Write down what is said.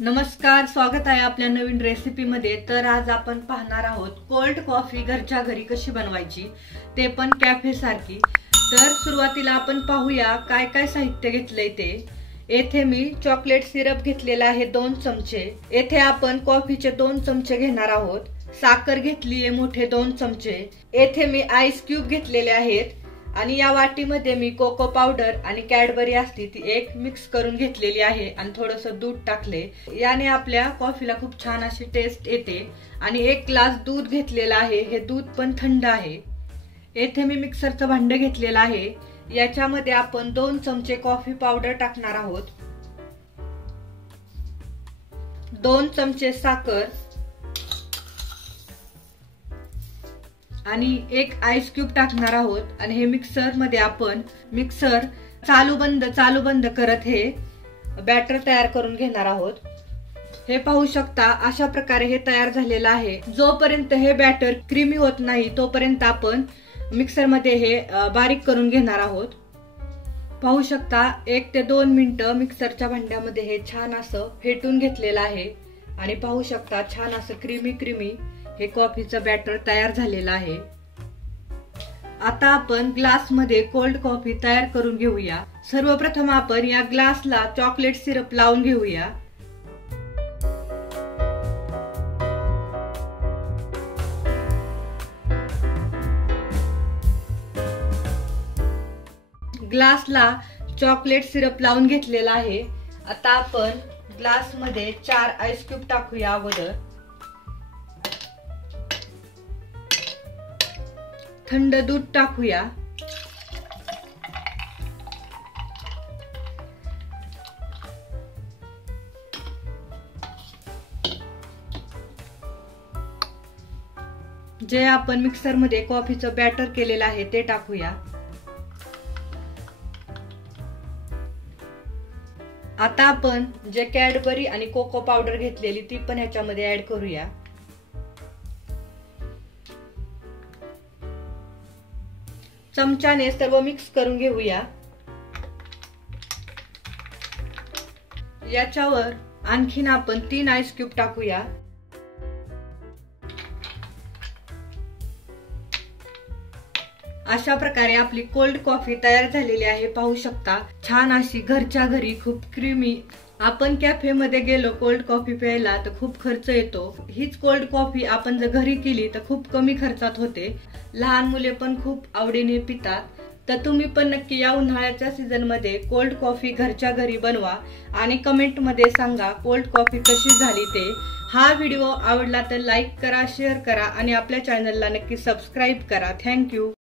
नमस्कार, स्वागत आहे आपल्या नवीन रेसिपी मध्ये। तर आज आपण पाहणार आहोत कोल्ड कॉफी घरच्या घरी कशी बनवायची, ते पण कॅफे सारखी। तर सुरुवातीला आपण पाहूया काय काय साहित्य घेतलंय ते। येथे मी चॉकलेट सिरप घेतलेला आहे 2 चमचे। येथे आपण कॉफीचे 2 चमचे घेणार आहोत। साखर घेतली आहे मोठे 2 चमचे। येथे मी आईस क्यूब घेतलेले आहेत आणि या वाटीमध्ये मी कोको पावडर आणि कॅडबरी असती ती एक मिक्स करून घेतलेली आहे आणि थोडंसं दूध टाकले। याने आपल्या कॉफीला खूप छान अशी टेस्ट येते। आणि 1 ग्लास दूध घेतलेला आहे, हे दूध पण थंड आहे। येथे मी मिक्सरचं भांडं घेतलेलं आहे, याच्यामध्ये आपण 2 चमचे कॉफी पावडर टाकणार आहोत, 2 चमचे साखर आणि 1 आईस क्यूब टाकणार आहोत। आणि हे मिक्सर मध्ये आपण मिक्सर चालू बंद करत हे बॅटर तयार करून घेणार आहोत। हे पाहू शकता, अशा प्रकारे हे तयार झालेलं आहे। जोपर्यंत हे बॅटर क्रीमी होत नाही तोपर्यंत आपण मिक्सर मध्ये हे बारीक करून घेणार आहोत। पाहू शकता 1 ते 2 मिनिटं मिक्सरच्या भांड्यामध्ये हे छान असं फेटून घेतलेलं आहे आणि पाहू शकता छान असं क्रीमी हे कॉफीचं बॅटर तयार झालेलं आहे। आता आपण ग्लास मध्ये कोल्ड कॉफी तयार करून घेऊया। सर्वप्रथम आपण या ग्लासला चॉकलेट सिरप लावून घेऊया। ग्लासला चॉकलेट सिरप लावून घेतलेला आहे। आता आपण ग्लास मध्ये 4 आईस क्यूब टाकूया अगोदर। थंड दूध टाकूया। जे आपण मिक्सर मध्ये कॉफीचं बॅटर केलेलं आहे ते टाकूया। आता आपण जे कॅडबरी आणि कोको पावडर घेतलेली ती पण ह्याच्यामध्ये ऍड करूया। चमच्याने सर्व मिक्स करून घेऊया। याच्यावर आणखीन आपण 3 आईस क्यूब टाकूया। अशा प्रकारे आपली कोल्ड कॉफी तयार झालेली आहे। पाहू शकता छान अशी घरच्या घरी खूप क्रीमी। आपण कॅफे मध्ये गेलो कोल्ड कॉफी प्यायला तर खूप खर्च येतो, हीच कोल्ड कॉफी आपण जर घरी केली तर खूप कमी खर्चात होते। लहान मुले पण खूप आवडीने पितात। तर तुम्ही पण नक्की या उन्हाळ्याच्या सीझन मध्ये कोल्ड कॉफी घरच्या घरी बनवा आणि कमेंट मध्ये सांगा कोल्ड कॉफी कशी झाली ते। हा व्हिडिओ आवडला तर लाईक करा, शेअर करा आणि आपल्या चॅनलला नक्की सबस्क्राईब करा। थँक्यू।